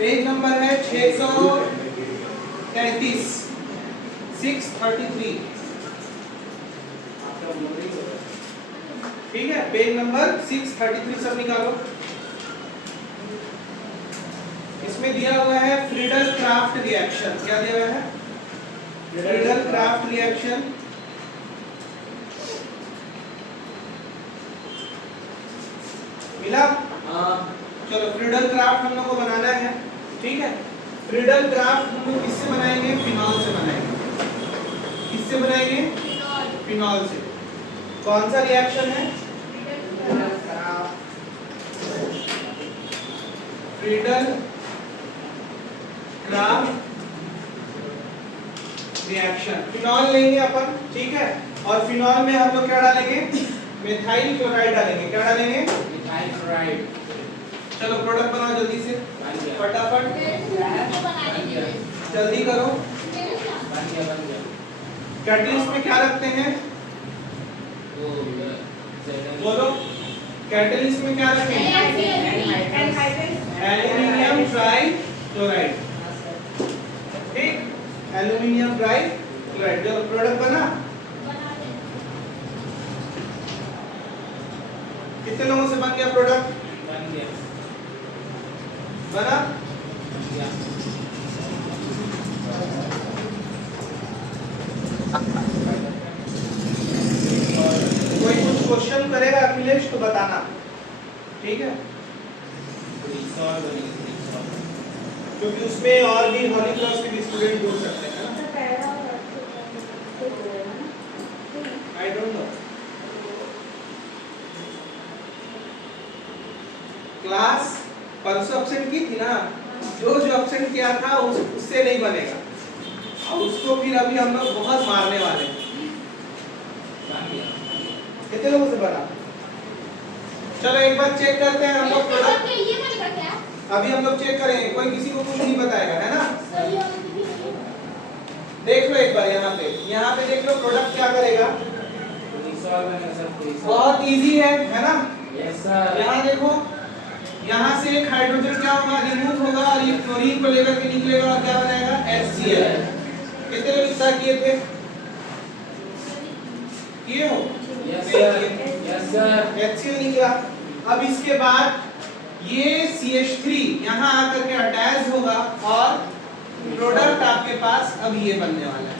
Page number है 633 633। ठीक है, पेज नंबर 633 सब निकालो। इसमें दिया हुआ है फ्रीडल क्राफ्ट रिएक्शन। क्या दिया हुआ है? Friedel craft reaction. मिला? हाँ। चलो फ्रीडल क्राफ्ट हम लोग को बनाना है। ठीक है, फ्रीडल क्राफ्ट हम लोग किससे बनाएंगे? फिनॉल से बनाएंगे। किससे बनाएंगे? फिनॉल से। कौन सा रिएक्शन है? Friedel craft reaction. फिनॉल लेंगे अपन, ठीक है, और फिनॉल में हम लोग क्या डालेंगे? मिथाइल क्लोराइड डालेंगे। क्या डालेंगे? Methyl chloride. चलो प्रोडक्ट बनाओ जल्दी से, फटाफट जल्दी करो। कैटलिस्ट में क्या रखते हैं? बोलो, कैटलिस्ट में क्या रखेंगे? Aluminium trichloride. ठीक, एल्युमिनियम ट्राइक्लोराइड। जो प्रोडक्ट बना, कितने लोगों से बन गया प्रोडक्ट? बन गया। बना? कोई कुछ क्वेश्चन करेगा अखिलेश तो बताना, ठीक है, क्योंकि उसमें और भी हॉली क्लास के भी स्टूडेंट जुड़ सकते हैं ना। I don't know. क्लास परसों एब्सेंट की थी ना, जो एब्सेंट किया था उससे नहीं बनेगा, और उसको फिर अभी हम लोग बहुत मारने वाले हैं। कितने लोगों से बना? चलो एक बार चेक करते हैं हम लोग प्रोडक्ट। अभी हम लोग चेक करेंगे, कोई किसी को कुछ नहीं बताएगा, है ना? देख लो एक बार, यहाँ पे देख लो प्रोडक्ट क्या करेगा। बहुत इजी है ना? Yes sir. यहाँ देखो, यहाँ से एक हाइड्रोजन क्या होगा? रिमूव होगा, और ये क्लोरीन को लेकर के निकलेगा और क्या बनाएगा? HCl। कितने लोग इसका किए थे? किए हो? Yes sir. HCl निकला। अब इसके बाद ये CH3 यहाँ आकर के अटैच होगा, और प्रोडक्ट आपके पास अब ये बनने वाला है।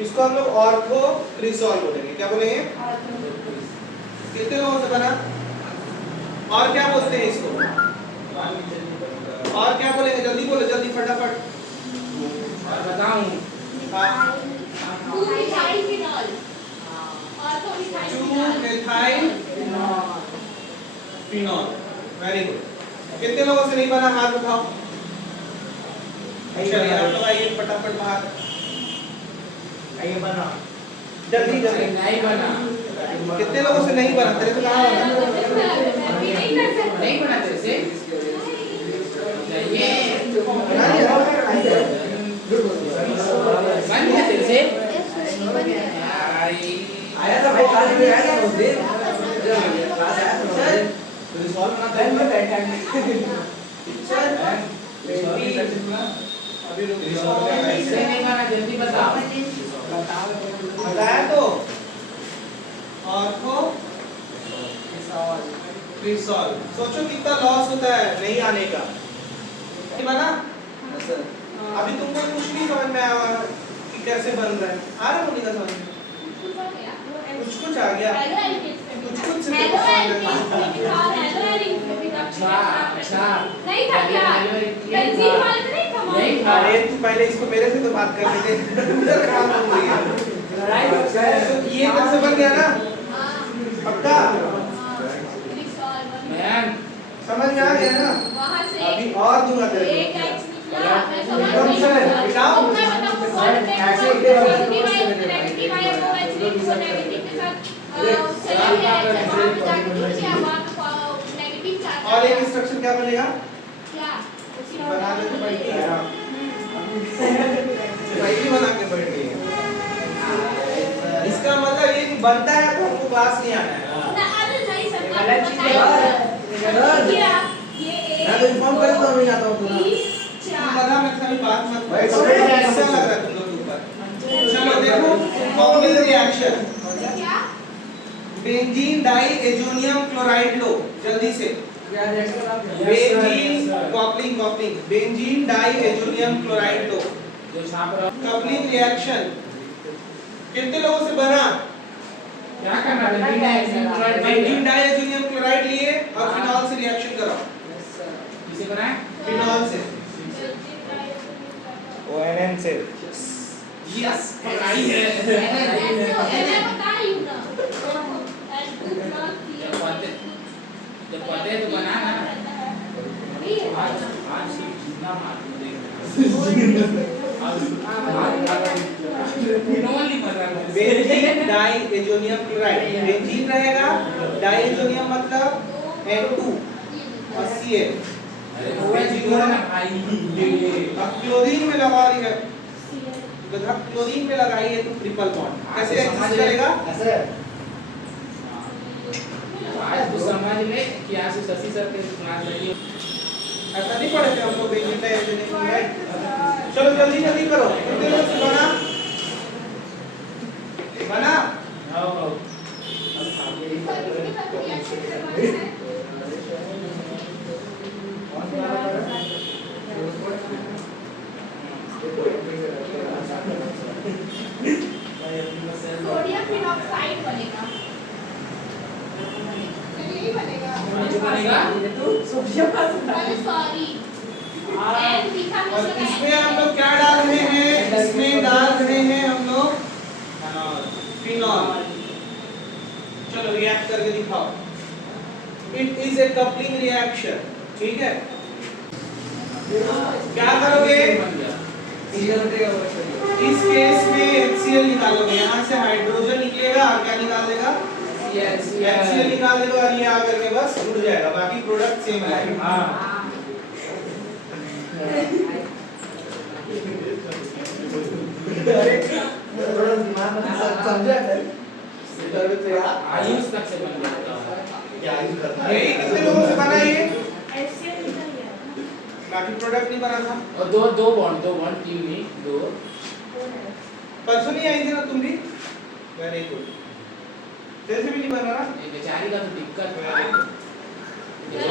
इसको हम लोग ऑर्थो क्रिसॉल बोलेंगे। क्या बोलेंगे? कितने लोगों से बना? और क्या बोलते हैं इसको? और क्या बोलेंगे? जल्दी बोलो, जल्दी फटाफट। और बताऊं? हाँ, 2-मिथाइल फिनॉल। Very good. कितने लोगों से नहीं बना? हाथ उठाओ। चलिए आप लोग आइए फटाफट बाहर आइए, बना जल्दी जल्दी। नहीं बना। कितने लोगों से नहीं बना? तेरे से कहाँ बना? नहीं बना तेरे से? ये बना दिया तेरे से? आया था भाई, क्लास में आया था उस दिन, क्लास आया था सर, तो सॉल्व करना था मैं बैठा है सर। अभी रुक, नहीं बना, जल्दी बताओ। बताया तो ऑर्थो क्रिसॉल। सोचो कितना लॉस होता है नहीं आने का। नहीं बना? अभी तुमको कुछ नहीं समझ में आया कि कैसे बन रहा है? आ रहा मुझे समझ में? कुछ आ गया, कुछ से नहीं था क्या? बेंजीन वाले नहीं था? नहीं था। अरे तू पहले इसको मेरे से तो बात कर लेते। उधर काम हो रही है लड़ाई। ये इधर से बन गया ना? पक्का? समझ में आ गया ना? अभी और दूंगा तेरे को। और एक इंस्ट्रक्शन क्या बनेगा? बना दे तो बैठ गई है, बना के बैठ गई है। इसका मतलब ये बनता है तो हमको पास नहीं आना है। नहीं आता हो पूरा। बना मैं खाली बात मत भाई, करो। समझ गया। ऐसा लग रहा है तुम लोग के ऊपर। चलो देखो complex reaction benzene diazonium chloride लो जल्दी से। Benzene coupling benzene diazonium chloride लो जो छाप रहा कपलिंग रिएक्शन कितने लोगों से बना? क्या करना है? बेंजीन डाई एजोनियम क्लोराइड लिए और फिनॉल से रिएक्शन कराओ। किसे बनाए? फिनॉल से ONN से यस पकाई है। जब पते तो बना ना। आज जितना मार benzene diazonium chloride benzene रहेगा डाई एजोनियम मतलब N2 और Cl अब क्लोरीन में लगा रही है तो क्लोरीन में लगाई है तो ट्रिपल बॉन्ड कैसे एग्जिस्ट करेगा? ऐसे आज तो समझ ले कि आज से शशि सर के क्लास लगी ऐसा नहीं पढ़े थे हम लोग बेंजीन डाई एजोनियम क्लोराइड। चलो जल्दी जल्दी करो कितने लोग से बना सोडियम फिनॉक्साइड बनेगा। यही बनेगा। अरे सॉरी एन लिखा और इसमें हम लोग क्या डाल रहे हैं? इसमें डाल रहे हैं हम लोग फिनॉल। चलो रिएक्ट करके दिखाओ। It is a coupling reaction ठीक है। क्या करोगे इस केस में HCl निकालोगे यहाँ से हाइड्रोजन निकलेगा और क्या निकाल देगा? HCl निकाल देगा और ये आकर के बस जुड़ जाएगा बाकी प्रोडक्ट सेम आएगा। थोड़ा दिमाग में समझा है आयुष तक से बन जाता है। क्या यूज करना है? यही कितने लोगों से बना ये? HCl निकल गया। बाकी प्रोडक्ट नहीं बना था। और दो बॉन्ड तीन नहीं दो परसों नहीं आई थी ना तुम भी? Very good. तेरे से भी नहीं बना ना? ये बेचारी का तो दिक्कत है। वो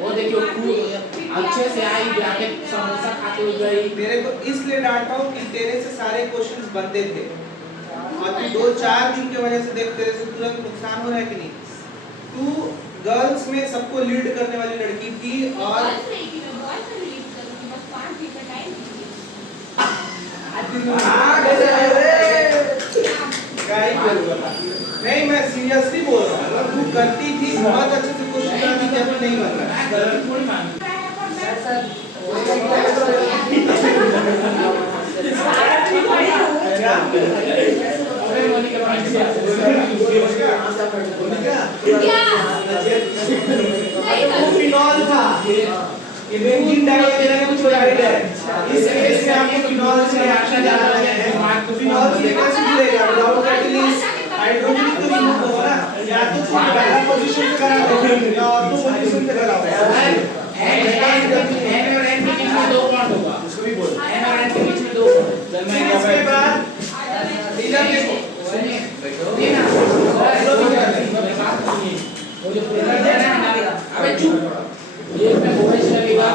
वो देखियो खूब अच्छे से आई जाके समोसा खाते हुए गई। मेरे को इसलिए डांटा हूँ कि तेरे से सारे क्वेश्चंस बनते थे और तू 2-4 दिन की वजह से देख तेरे से तुरंत नुकसान हो रहा है कि नहीं? तू गर्ल्स में सबको लीड करने वाली लड़की थी और नहीं मैं सीरियसली बोल रहा हूँ तू करती थी बहुत अच्छे से क्वेश्चन बनाती थी अभी नहीं बन रहा गलत थोड़ी मान फिनॉल था ये बेंजीन डाइऑक्साइड क्लोराइड है इस केस में आपको फिनॉल से रिएक्शन जाना है तो फिनॉल से कैसे मिलेगा विदाउट कैटलिस्ट हाइड्रोजन तो रिमूव होगा ना या तो पहला पोजीशन पे करा दो या ऑटो पोजीशन पे करा दो N और N के बीच में दो बॉन्ड होगा। उसको भी बोल N और N के बीच में दो बॉन्ड। फिर इसके बाद इधर देखो नहीं ना वो जो प्रोडक्ट है ना अबे चुप ये इसमें OH लगेगा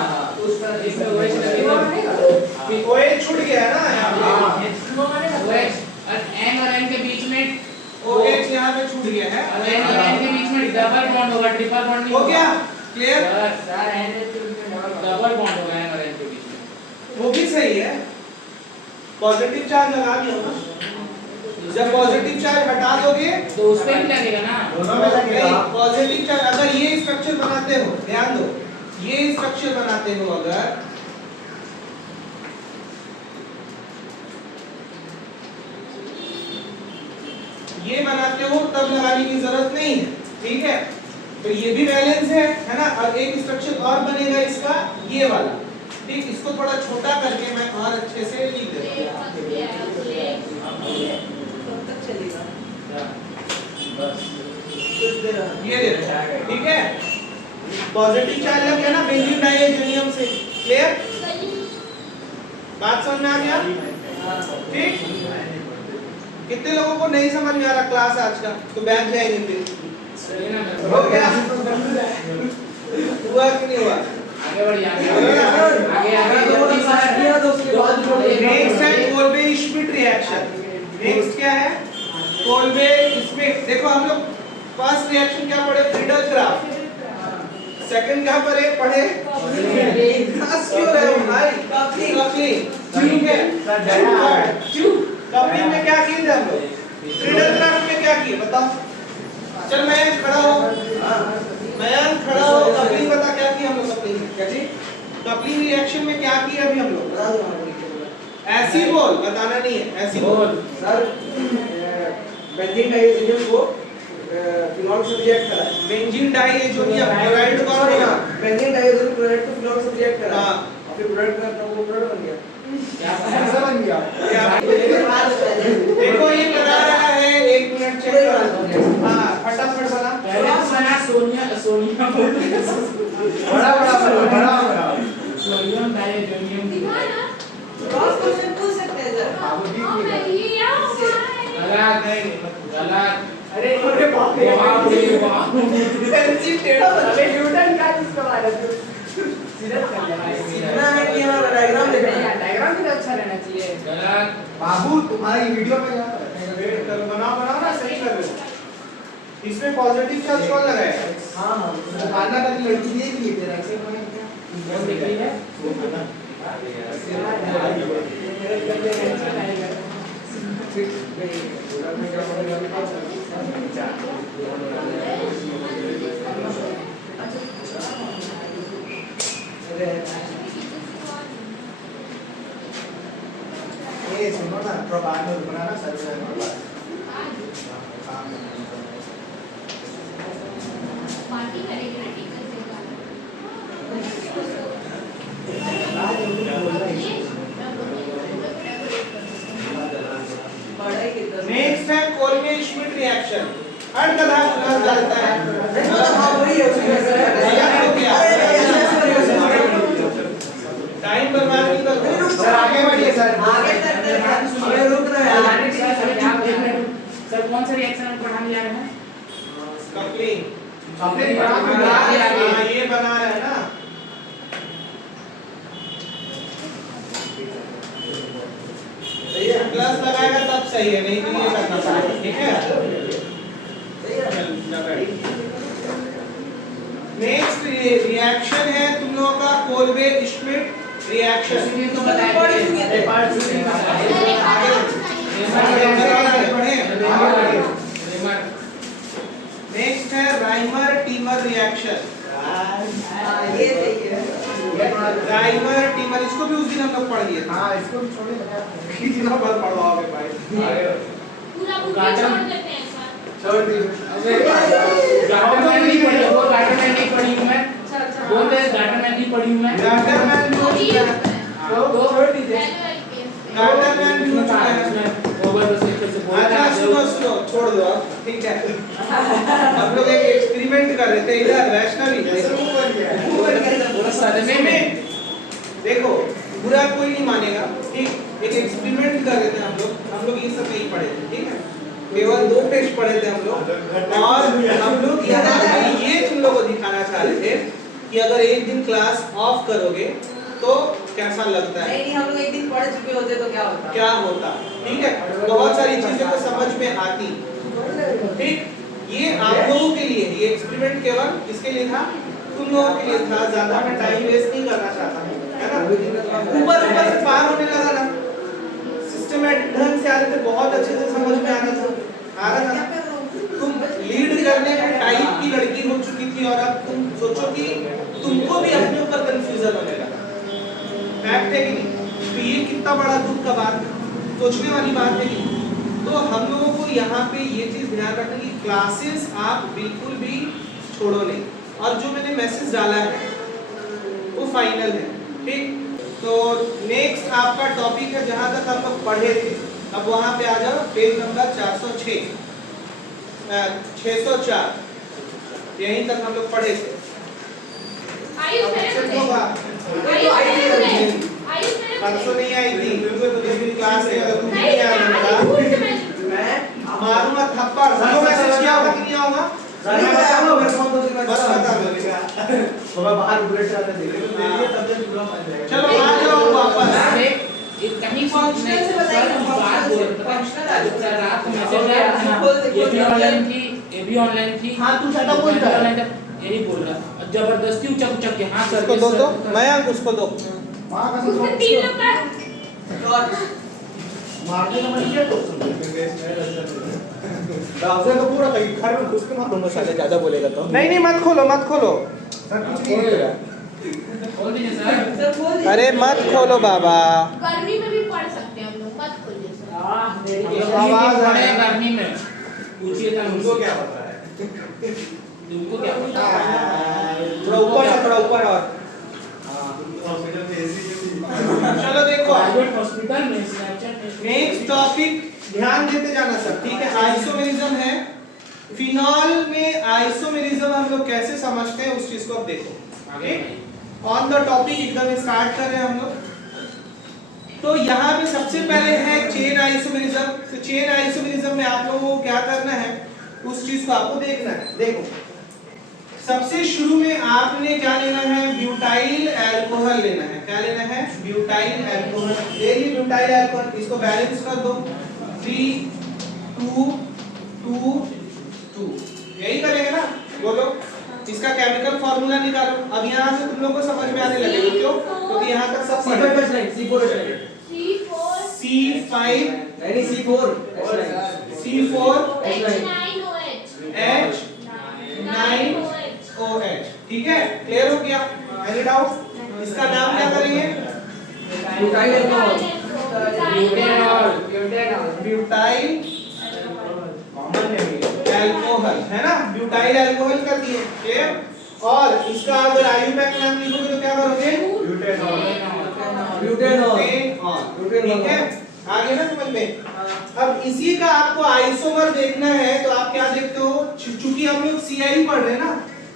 इसमें OH लगेगा ओए छूट गया ना यहाँ पे OH और N और N के बीच में OH यहाँ पे छूट गया है और N और N के बीच में डबल बॉन्ड होगा ट्रिपल बॉन्ड नहीं हो गया क्लियर डबल बॉन्ड होगा N और N के बीच में। वो भी सही है पॉजिटिव चार्ज लगा दिया ना जब पॉजिटिव चार्ज हटा दोगे तो उस पे भी लगेगा ना दोनों में लगेगा। पॉजिटिव चार्ज अगर ये स्ट्रक्चर बनाते हो ध्यान दो ये स्ट्रक्चर बनाते हो अगर ये बनाते हो तब लगाने की जरूरत नहीं है ठीक है तो ये भी बैलेंस है ना और एक स्ट्रक्चर और बनेगा इसका ये वाला ठीक इसको थोड़ा छोटा करके मैं और अच्छे से लिख देता बस कुछ देर हूं ये देखो ठीक है पॉजिटिव चार्ज लग गया ना बेंजीन डाइएथेनियम से। क्लियर? बात समझ में आ गया? ठीक? कितने लोगों को नहीं समझ में आ रहा क्लास आज का? तो बैठ जाएंगे फिर। हो गया? हुआ कि नहीं हुआ? आगे बढ़िए आगे नेक्स्ट है कोल्बे श्मिट रिएक्शन। नेक्स्ट क्या है? Kolbe Schmidt. देखो हम लोग फर्स्ट रिएक्शन क्या पढ़े? Friedel craft. सेकंड क्या पढ़े? हंस क्यों रहे हो भाई? कपलिंग। ठीक है। कपलिंग में क्या किए थे हम लोग? फ्रीडल क्राफ्ट में क्या किए बताओ? चल मैं खड़ा हो, कपलिंग बता क्या किया हम लोग? कपलिंग में क्या चीज? कपलिंग रिएक्शन में क्या किया अभी हम लोग? ऐसी बोल, बताना नहीं है, ऐसी बोल। सर बेंजीन डाइएथेनियम को फिनॉल से रिएक्ट करा है। बेंजीन डाइएथेनियम क्लोराइड कौन बना? बेंजीन डाइएथेनियम क्लोराइड को फिनॉल से रिएक्ट करा। हां, और फिर प्रोडक्ट का वो प्रोडक्ट बन गया। क्या बन गया? देखो ये बना रहा है, 1 मिनट चेक करो। हां, फटाफट बना। पहले तो बना सोनिया बड़ा सोडियम डाइएथेनियम क्रॉस क्वेश्चन पूछ सकते हैं सर। गलत अरे बाप रे वाह पेंसिल टेढ़ा बना। अबे न्यूटन का किसका मारा तू? सीधा कर देना ना है कि हमारा डायग्राम देखना। डायग्राम भी तो अच्छा रहना चाहिए। गलत बाबू तुम्हारी वीडियो में क्या वेट करो, बनाओ ना, सही कर रहे हो। इसमें पॉजिटिव चार्ज कौन लगाएगा? हां हां दुकानदार का लड़की देख ली तेरा ऐसे कौन देख रही है ये सुनो ना थोड़ा बाद में बनाना सर। पार्टी करेंगे ना टीचर बड़ा ही कितना। नेक्स्ट है कोल्बे श्मिट रिएक्शन। हर कदा क्लास डालता है। देखो तो हां वही है टाइम बर्बाद नहीं करो। सर आगे बढ़िए सर। आगे तक हमें रुक रहे हैं। सर कौन सा रिएक्शन पढ़ाने जा रहे हैं? कपलिंग। कपलिंग हाँ, ये बना है ना। प्लस लगाएगा तब सही है, नहीं तो ये करना पड़ेगा। ठीक है? नेक्स्ट रिएक्शन है तुम लोगों का कोल्बे श्मिट रिएक्शन। इसीलिए तो बताया कि पार्ट शूटिंग नेक्स्ट है राइमर टीमर रिएक्शन। ये सही है। राइमर टीमर, इसको भी उस दिन हम लोग पढ़ लिए थे। हां इसको भी छोड़िए कितना बार पढ़वाओगे भाई? पूरा बुक छोड़ देते हैं सर। छोड़ दीजिए। गार्डन में नहीं पढ़ी वो गार्डन में नहीं पढ़ी हूं मैं। अच्छा अच्छा। बोलते हैं गार्डन में नहीं पढ़ी हूं मैं। गार्डन मैन भी हो चुका है। तो छोड़ दीजिए। गार्डन मैन भी हो चुका है। ओवर बस एक से बोल अच्छा सुनो छोड़ दो अब, ठीक है? हम लोग एक एक्सपेरिमेंट कर रहे थे इधर वैष्णवी। पूरा सदमे में देखो बुरा कोई नहीं मानेगा, ठीक? एक एक्सपेरिमेंट कर रहे थे हम लोग ये सब नहीं पढ़े थे, ठीक है? केवल 2 टेस्ट पढ़े थे हम लोग, और हम लोग ये तुम लोगों को दिखाना चाह रहे थे कि अगर एक दिन क्लास ऑफ करोगे तो कैसा लगता है, नहीं हम लोग एक दिन पढ़ चुके होते तो क्या होता? क्या होता, ठीक है? बहुत सारी चीजें तो समझ में आती, ठीक? ये आप लोगों के लिए ये एक्सपेरिमेंट केवल किसके लिए था? तुम लोगों के लिए था। ज्यादा मैं टाइम वेस्ट नहीं करना चाहता हूं, है ना? ऊपर से पार होने लगा ना, सिस्टमैटिक ढंग से आ रहे थे, बहुत अच्छे से समझ में आ रहा था। तुम लीड करने में टाइप की लड़की हो चुकी थी और अब तुम सोचो कि तुमको भी अपने ऊपर कंफ्यूजन होने लगा। फैक्ट है कि नहीं? तो ये कितना बड़ा दुख का बात, सोचने वाली बात है कि तो हम लोगों को यहाँ पे ये चीज ध्यान रखना कि क्लासेस आप बिल्कुल भी छोड़ो नहीं, और जो मैंने मैसेज डाला है वो फाइनल है, ठीक? तो नेक्स्ट आपका टॉपिक है जहाँ तक हम लोग पढ़े थे, अब वहाँ पे आ जाओ, पेज नंबर 406 604, यहीं तक हम लोग पढ़े थे। बाबा बाहर बुलेट चलाते देख चलो आ जाओ वापस ये कहीं फंक्शनल से बताइए, बात बोल रहा था फंक्शनल रात को मैसेज आया ये भी ऑनलाइन थी हाँ, तू setup बोल रहा है। ऑनलाइन था यही बोल रहा और जबरदस्ती उचक उचक के हाँ सर उसको दो तो मयंक उसको दो उसमें 3 नंबर ब्राउज़र का पूरा कहीं घर में घुस के मारूंगा साले ज्यादा बोलेगा तो नहीं मत खोलो सर कुछ नहीं दिख रहा खोल दीजिए सर सर बोल दीजिए। अरे मत खोलो बाबा गर्मी में भी पढ़ सकते हैं हम लोग मत खोलिए सर आवाज आ रही है। गर्मी में पूछिए था उनको क्या पता है तुमको क्या पता थोड़ा ऊपर और चलो देखो प्राइवेट हॉस्पिटल में स्नैपचैट में नेक्स्ट टॉपिक ध्यान देते जाना सब ठीक है आइसोमेरिज्म है फिनॉल में आइसोमेरिज्म हम लोग कैसे समझते हैं उस चीज को अब देखो आगे ऑन द टॉपिक एकदम स्टार्ट कर रहे हैं हम लोग तो यहाँ पे सबसे पहले है चेन आइसोमेरिज्म तो चेन आइसोमेरिज्म में आप लोगों को क्या करना है उस चीज को आपको देखना है देखो सबसे शुरू में आपने क्या लेना है ब्यूटाइल अल्कोहल लेना है क्या लेना है ब्यूटाइल अल्कोहल ले ली ब्यूटाइल अल्कोहल इसको बैलेंस कर दो 3 2 2 2 यही करेंगे ना बोलो इसका केमिकल फार्मूला निकालो अब यहाँ से तुम लोगों को समझ में आने लगेगा क्यों क्योंकि यहाँ तक सब पढ़े C4 C4 C5 नहीं C4 C4 H9OH H9OH ठीक है क्लियर हो गया एनी डाउट इसका नाम क्या करेंगे butyl alcohol butyl common name alcohol है ना ब्यूटाइल अल्कोहल कर दिए ठीक और इसका अगर आयुपैक नाम लिखोगे तो क्या करोगे ब्यूटेनॉल ब्यूटेनॉल ठीक है आगे ना समझ में अब इसी का आपको आइसोमर देखना है तो आप क्या देखते हो चूंकि हम लोग CI पढ़ रहे हैं ना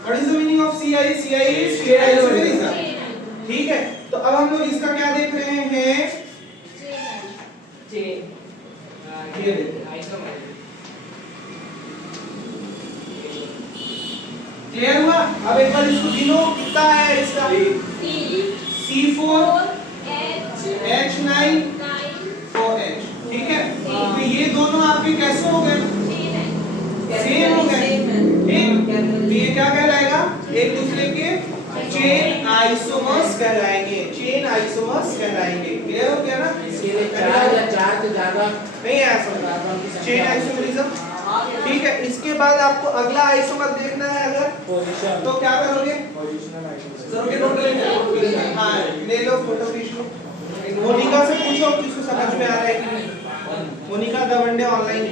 what is the meaning of CI CI is isomerism ठीक है तो अब हम लोग इसका क्या देख रहे हैं ये देखो क्लियर हुआ अब एक बार इसको गिनो कितना है इसका C4 H9OH ठीक है तो ये दोनों आपके कैसे हो गए सेम हो गए ठीक तो ये क्या कहलाएगा एक दूसरे के चेन आइसोमर्स कहलाएंगे क्लियर हो गया ना इसके लिए चार से ज्यादा नहीं है ऐसा चेन आइसोमेरिज्म ठीक है इसके बाद आपको अगला आइसोमर देखना है अगर पोजीशन तो क्या करोगे सर के नोट लेंगे हाँ ले लो फोटो खींच लो मोनिका से पूछो किसको समझ में आ रहा है कि नहीं Monika Dawande online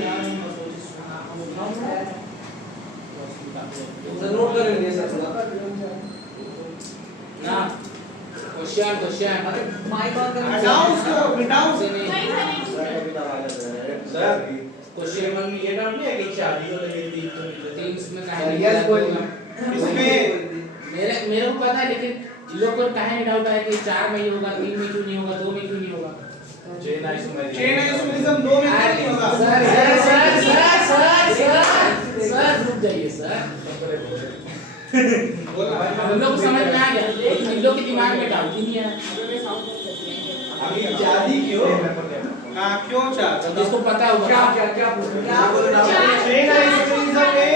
sir note कर लेंगे सर ना क्वेश्चन माइक ऑन कर हटाओ उसको मिटाओ से नहीं क्वेश्चन में ये नाम नहीं है कि शादी को लगे 3 में सर, कहानी yes बोल। इसमें मेरे को पता है लेकिन लोग को कहानी डाउट है कि 4 में ही होगा 3 में क्यों नहीं होगा 2 में क्यों नहीं होगा चेन आइसोमेरिज्म चेन आइसोमेरिज्म 2 में क्यों नहीं होगा सर रुक जाइए सर बोला हम लोग को समझ में आ गया लेकिन इन लोग के दिमाग में डाउट ही नहीं है अभी शादी क्यों हां क्यों चाहता जिसको पता होगा क्या चेन आइसोमेरिज्म में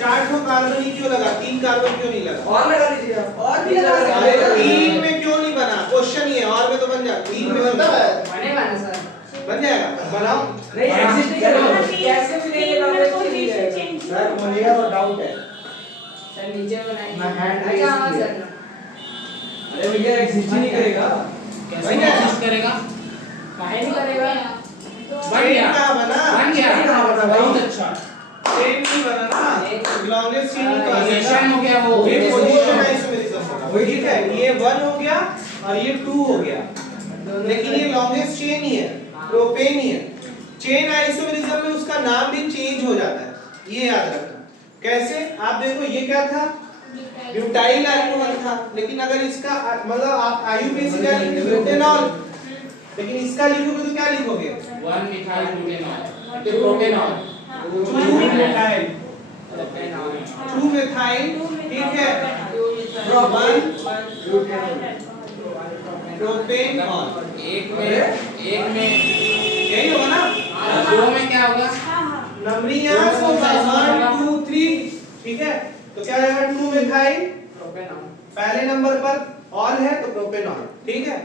4 कार्बन ही क्यों लगा 3 कार्बन क्यों नहीं लगा और लगा दीजिए आप और भी लगा अरे सकते हैं। 3 में क्यों नहीं बना क्वेश्चन ये है और में तो बन जाता 3 में बनता है बनेगा ना सर बन जाएगा बनाओ नहीं एग्जिस्ट नहीं करेगा कैसे भी नहीं लॉन्ग नहीं जाएगा सर मोनिका को डाउट है सर नीचे बनाएंगे मैं hand raise क्या आवाज किया। करना अरे भैया एग्जिस्ट ही नहीं करेगा कैसे कोशिश करेगा काहे नहीं करेगा बन गया चेन कहाँ बना बन गया चेन कहाँ बना भाई? बहुत अच्छा चेन नहीं बना ना लॉन्गेस्ट चेन तो आ पोजीशन हो गया वो ये पोजीशन आइसोमेरिज्म होगा वही ठीक है ये 1 हो गया और ये 2 हो गया लेकिन ये लॉन्गेस्ट चेन ही है प्रोपेन ही है चेन आइसोमेरिज्म में उसका नाम भी चेंज हो जाता है ये याद रखना कैसे आप देखो ये क्या था ब्यूटाइल अल्कोहल था लेकिन अगर इसका मतलब आप आयुर्वेद का लिखोगे ब्यूटेनॉल लेकिन इसका लिखोगे तो क्या लिखोगे 1 मिथाइल ब्यूटेनॉल तो प्रोपेनॉल 2 मिथाइल ठीक है प्रोपेनॉल। एक में यही होगा ना? दो में क्या होगा? नंबरिंग यहाँ से होगा 1 2 3, ठीक है? तो क्या आएगा 2 मिथाइल प्रोपेनॉल। पहले नंबर पर ऑल है तो प्रोपेनॉल, ठीक है?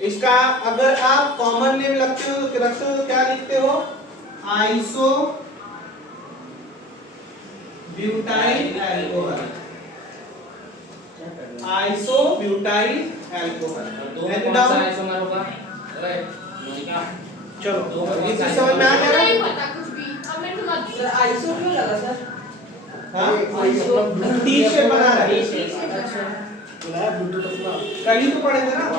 इसका अगर आप कॉमन नेम रखते हो तो क्या लिखते हो? Iso butyl alcohol. Iso butyl alcohol. दो में कौन सा आइसोमर होगा? ओए मोनिका, चलो दो में ये कौन सा चीज समझ में आ गया नहीं ना? पता कुछ भी, अब मेरे को लग सर आइसो क्यों लगा सर? हाँ? आइसो टी शेप बना रहा है। अच्छा कल ही तो पढ़े थे ना? अब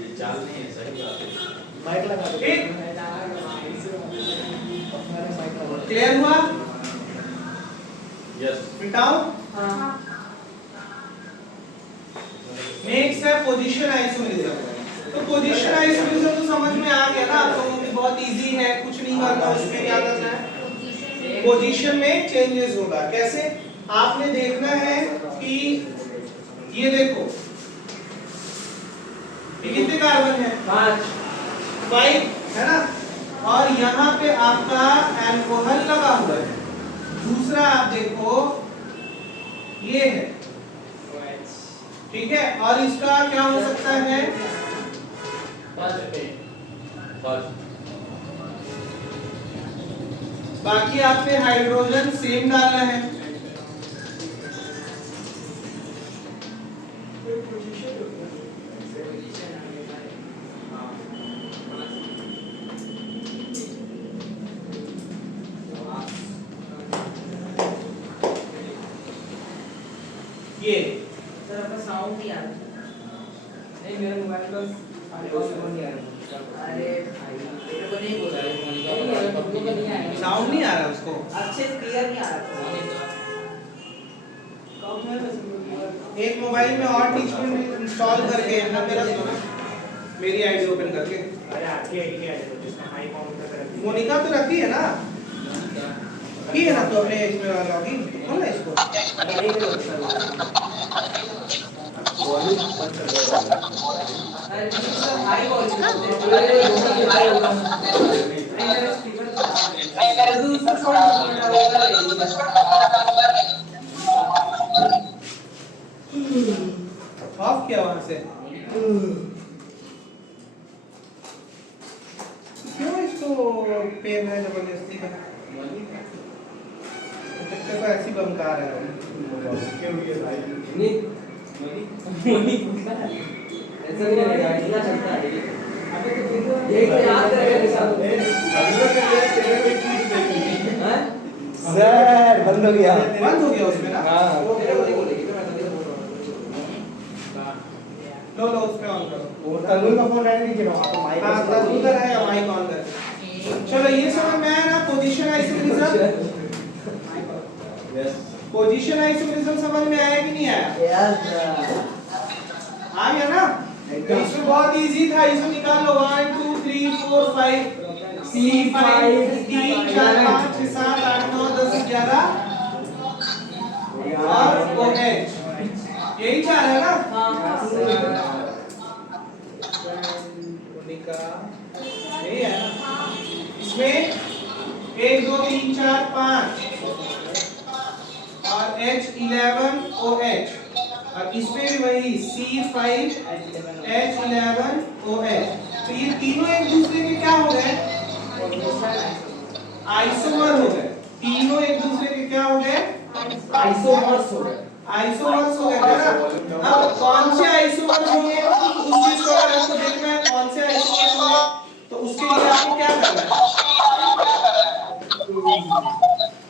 ये चाल नहीं है, सही बात है। ठीक, क्लियर हुआ? यस। मिटाओ। नेक्स्ट है पोजीशन आइसोमेरिज्म। तो पोजीशन आइसोमेरिज्म तो समझ में आ गया ना आप लोगों को? बहुत इजी है, कुछ नहीं करना उसमें, क्या करना है? पोजीशन में चेंजेस होगा। कैसे? आपने देखना है कि ये देखो, ये कितने कार्बन है? 5 है ना? और यहाँ पे आपका अल्कोहल लगा हुआ है। दूसरा आप देखो ये है, ठीक है? और इसका क्या हो सकता है? बस बाकी आपने हाइड्रोजन सेम डालना है। ये सर आपका साउंड नहीं आ रहा। नहीं मेरा मोबाइल का साउंड नहीं आ रहा। अरे भाई मेरे को नहीं बोल रहा है। तुमको तो नहीं आएगा। साउंड नहीं आ रहा उसको। अच्छे क्लियर नहीं आ रहा। एक मोबाइल में और टीचर इंस्टॉल करके ना मेरा सुनो ना, मेरी आईडी ओपन करके। अरे आपकी आईडी क्या है जिसमें माइक ऑन कर रखी है? मोनिका तो रखी है ना? की है ना? तो अपने इसमें लॉगिन खोल ना इसको। अरे सर हाई वॉइस में बोलते हैं। हाई होगा। नहीं मेरा स्पीकर दूसरा साउंड होगा। ऑफ किया वहां से। क्यों इसको पेन है जबरदस्ती का? तो ऐसी बमकार है। क्यों ये भाई? ऐसा नहीं रहेगा। इतना चलता है। अबे तो ये याद रहेगा के साथ। हैं? सर बंद हो गया। बंद हो गया उसमें ना? वो मेरे को नहीं बोलेगी तो मैं तभी तो बोल रहा हूँ। लो उस पे ऑन करो। वो तनुल का फोन रहने दीजिए ना, आपको माइक हाँ तब उधर है माइक ऑन कर। चलो ये समझ में आया ना? Position isomerism. Yes. Position isomerism समझ में आया कि नहीं आया? आ गया ना? तो इसमें बहुत इजी था, इसको निकाल लो। 1 2 3 4 5 C5 3 4 5 6 7 8 9 10 11 और OH, यही चार है ना? मोनिका यही है ना? इसमें 1 2 3 4 5 और H11OH, और इसमें भी वही C5H11OH। तो ये तीनों एक दूसरे के क्या हो गए? आइसोमर हो गए। तीनों एक दूसरे के क्या हो गए? आइसोमर्स हो गए। आइसोमर्स हो गए है ना? अब कौन से आइसोमर्स होंगे उस चीज को अगर आपको देखना है कौन से आइसोमर्स होंगे, तो उसके लिए आपको क्या करना है?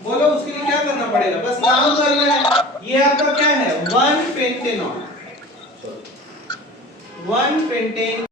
बोलो उसके लिए क्या करना पड़ेगा? बस नाम करना है। ये आपका क्या है? 1 पेंटेनॉल। 1 पेंटेन